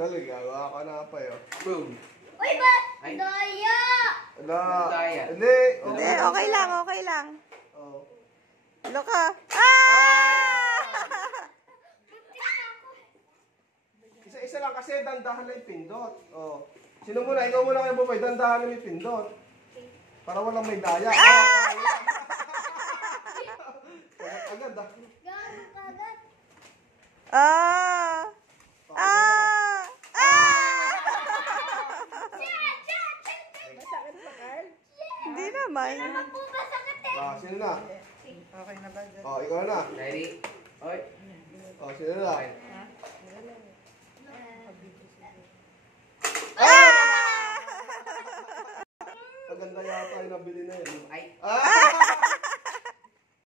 galing. Gawa ka na pa yun. Boom. Uy, ba't? Daya! Daya. Hindi. Hindi, okay lang, okay lang. Oh. Ano ka? Ah! Isa-isa lang kasi dandahan lang yung pindot. Oh. Sino muna? Ikaw muna kayo bubay. Dandahan lang yung pindot. Para walang may daya. Ah! Agad ah. Gano'n kagad. Ah! Ah! Ah! Masakit pa, Carl? Hindi naman. Naman po ba sakit eh? Ah, sino na? Okay na ba? Oh, ikaw na. Ready? Oy. Oh, sino na? Okay. Maganda yata yung nabili na yun. Ay. Ah!